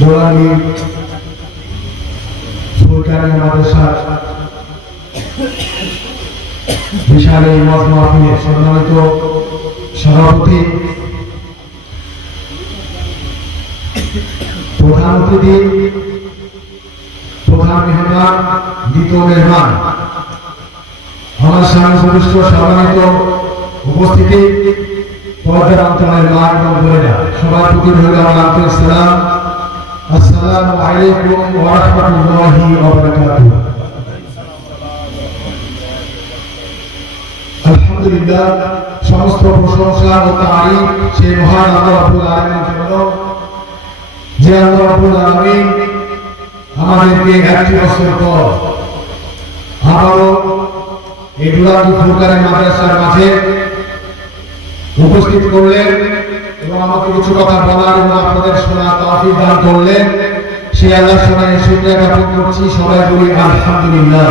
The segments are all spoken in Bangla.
দোলানি ফুলকারী মাদ্রাসার বিশাল এই মত মাহফিলের সম্মানিত সভাপতি, প্রধান অতিথি, প্রধান মেহমান, দ্বিতীয় মেহমান, আমার সামনে উপবিষ্ট সম্মানিত উপস্থিতি, পর্দার অন্তরালের মা এবং বোনেরা, সবার প্রতি রইল আমার আন্তরিক সালাম। আসসালামু আলাইকুম ওয়া রাহমাতুল্লাহি ওয়া বারাকাতুহু। আলহামদুলিল্লাহ, সমস্ত প্রশংসা ও তারিফ সেই মহান আল্লাহ রাব্বুল আলামিনের জন্য, যে আল্লাহ রাব্বুল আলামিন আমাদেরকে 1 বছর পর আবারও এই দুলালী ফুলকারী মাদ্রাসার মাঝে উপস্থিত করলেন এবং আমাকে কিছু কথা বলার এবং আপনাদের শোনার তৌফিক দান করলেন। সেই আল্লাহর শোনায় শুকরিয়া জ্ঞাপন করছি। সবাই বলি আলহামদুলিল্লাহ।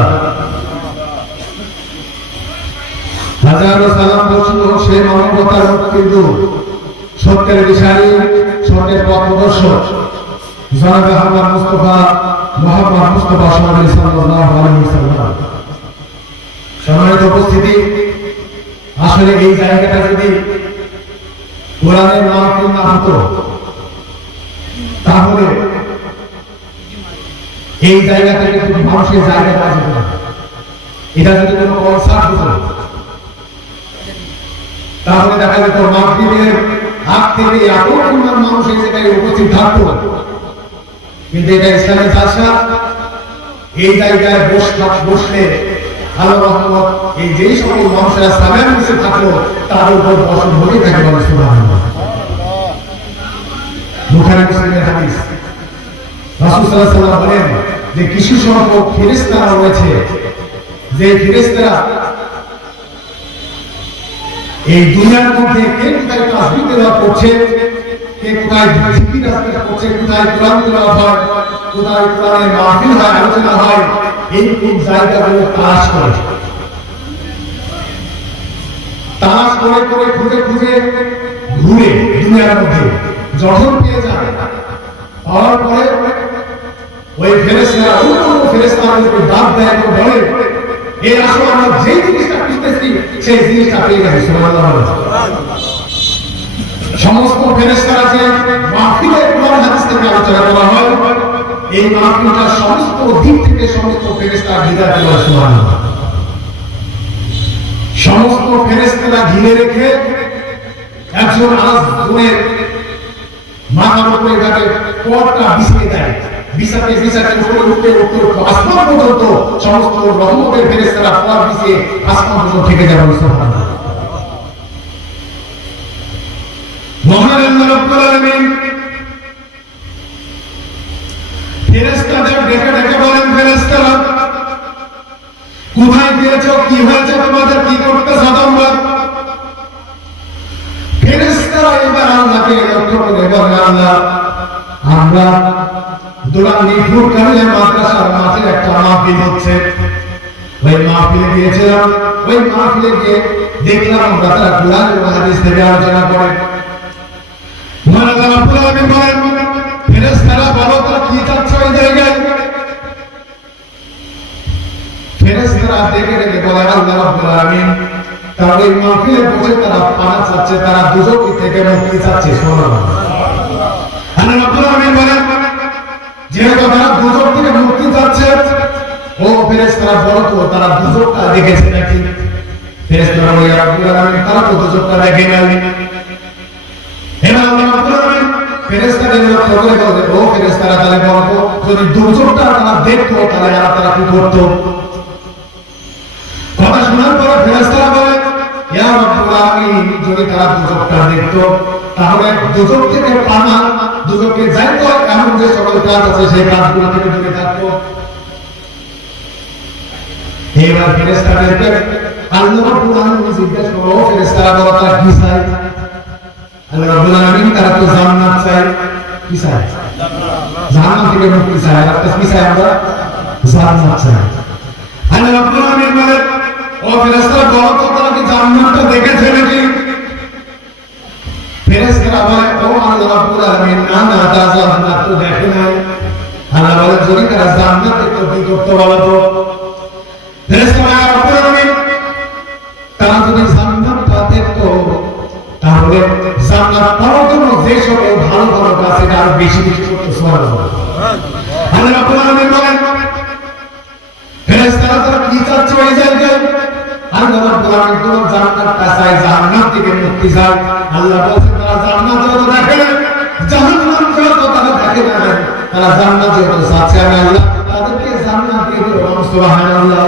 হাজারো সালাম বর্ষিত হোক সেই মানবতার মুক্তিযুদ্ধ, সত্যের দিশারি, সত্যের পথ প্রদর্শক জনাব মোহাম্মদ মুস্তাফা সাল্লাল্লাহু আলাইহি ওয়াসাল্লাম। সম্মানিত উপস্থিতি, আসলে এই জায়গাটা যদি কোরআনের মাহফিল না হতো তাহলে এই জায়গা থেকে শুধু মানুষের জায়গা পাওয়া যেত না। এটা যদি কোনো কনসার্ট হতো তাহলে দেখা যেত মাহফিলের হাত থেকে এত পরিমাণ মানুষ এই জায়গায় উপস্থিত থাকতো। কিন্তু এটা ইসলামের ভাষা, এই জায়গায় বসলে আল্লাহ রহমত এই যে সকল মানুষেরা সালাম দিতে থাকলো তাদের উপর বর্ষণ হতে থাকে। বলে সুবহানাল্লাহ। বুখারী মুসলিমের হাদিস, রাসূল সাল্লাল্লাহু আলাইহি ওয়াসাল্লাম বলেন যে কিছু সংখ্যক ফেরেশতারা রয়েছে, যে ফেরেশতারা এই দুনিয়ার মধ্যে কে কোথায় তাসবিহ তেলাওয়াত করছে, কে কোথায় জিকির আজকার করছে, কোথায় কোরআন তেলাওয়াত হয়, কোথায় কোরআনের মাহফিল হয়, আলোচনা হয়, এইরকম জায়গাগুলো তালাশ করে খুঁজে খুঁজে ঘুরে দুনিয়ার মধ্যে যখন পেয়ে যায়, পাওয়ার পরে ওই ফেরেশতারা অন্য ফেরেশতাদেরকে ডাক দেয় এবং বলে, এই আসলে আমরা যে জিনিসটা খুঁজতেছি সেই জিনিসটা পেয়ে গেছে। সুবহানাল্লাহ। সমস্ত ফেরেশতারা যে মাহফিলে কোরআন হাদিস থেকে আলোচনা করা হয়, এই মাহফিলটা সমস্ত দিক থেকে সমস্ত ফেরেশতা ঘিরে রাখে। সুবহানাল্লাহ। সমস্ত ফেরেশতারা ঘিরে রেখে একজন আরেকজনের মাথার উপরে এভাবে পর্দা বিছিয়ে দেয়। বিছাতে বিছাতে উপরে উঠতে উঠতে আসমান পর্যন্ত সমস্ত রহমতের ফেরেশতারা পর্দা বিছিয়ে আসমান পর্যন্ত থেকে যায়। সুবহানাল্লাহ। মহান আল্লাহ রাব্বুল আলামিন ফেরেশতাদের ডেকে ডেকে বলেন, ফেরেশতারা কোথায় গিয়েছো, কি হয়েছে তোমাদের, কি করতেছো তোমরা? ফেরেশতারা এবার আল্লাহকে লক্ষ্য করে বলে, আল্লাহ, আমরা দুলালী ফুলকারী মাদ্রাসার মাঠে একটা মাহফিল হচ্ছে, ওই মাহফিলে গিয়েছিলাম। ওই মাহফিলে গিয়ে দেখলাম আমরা তারা কোরআন এবং হাদিস থেকে আলোচনা করে। মহান আল্লাহ রাব্বুল আলামিন বলেন, ফেরেশতারা বলো তোমরা কি চাচ্ছ এই জায়গায়? ফেরেশতারা ডেকে ডেকে বলে, আল্লাহ রাব্বুল আলামিন, তারা ওই মাহফিলে বসে তারা পানা চাচ্ছে, তারা দুজক থেকে মুক্তি চাচ্ছে। সুবহানাল্লাহ। আল্লাহ রাব্বুল আলামিন বলেন, যেহেতু তারা দুজক থেকে মুক্তি চাচ্ছে, ও ফেরেশতারা বলো তো তারা দুজকটা দেখেছে নাকি? ফেরেশতারা বলে, রাব্বুল আলামিন, তারা তো দুজকটা দেখে নাই। এবার আল্লাহ রাব্বুল আলামিন ফেরেশতাদের লক্ষ্য করে বলে, ও ফেরেশতারা, তাহলে বলো তো যদি দুজকটা তারা দেখতো তাহলে তারা কি করতো? কথা শোনার পর ফেরেশতারা বলে, ইয়া রাব্বুল আলামিন, যদি তারা দুজকটা দেখতো তাহলে দুজক থেকে পানা, দুজকে যাইতো এমন যে সকল কাজ আছে সেই কাজগুলো থেকে দূরে থাকতো। এবার ফেরেশতাদেরকে আল্লাহ রাব্বুল আলামিন জিজ্ঞেস করলো, ফেরেশতারা বলো তারা কি চায়? আল্লাহ রাব্বুল আলামিন, তারা তো জান্নাত চায়। কি চায়? জাহান্নাম থেকে মুক্তি চায়। আর কি চায়? আমরা জান্নাত চাই। আল্লাহ রাব্বুল আলামিন বলে, ও ফেরেশতারা বলো তো তারা কি জান্নাতটা দেখেছে নাকি? ফেরেশতারা বলে ও আল্লাহ রাব্বুল আলামিন আনা তা জান্নাত তো দেখে নাই। আল্লাহ বলে যদি তারা জান্নাত দেখতো কি করতে বলো তো? ফেরেশতারা রাব্বুল আলামিন তারা যদি জান্নাতটা দেখতো তাহলে জান্নাত পাওয়ার জন্য যে সকল ভালো ভালো কাজ এটা আরো বেশি বেশি করতে সুবহানাল্লাহ। আল্লাহ রাব্বুল আলামিন বলেন ফেরেশতারা তারা কি চাচ্ছে ওই জায়গায়? আল্লাহ রাব্বুল আলামিন কোন জান্নাতটা চায়, জান্নাত থেকে মুক্তি চায়। আল্লাহ বলেন তারা জান্নাত যত দেখে না, জাহান্নাম যত তারা দেখে না, তারা জান্নাত যত চাচ্ছে আমি আল্লাহ তাদেরকে জান্নাত দিয়ে দেব। সুবহানাল্লাহ।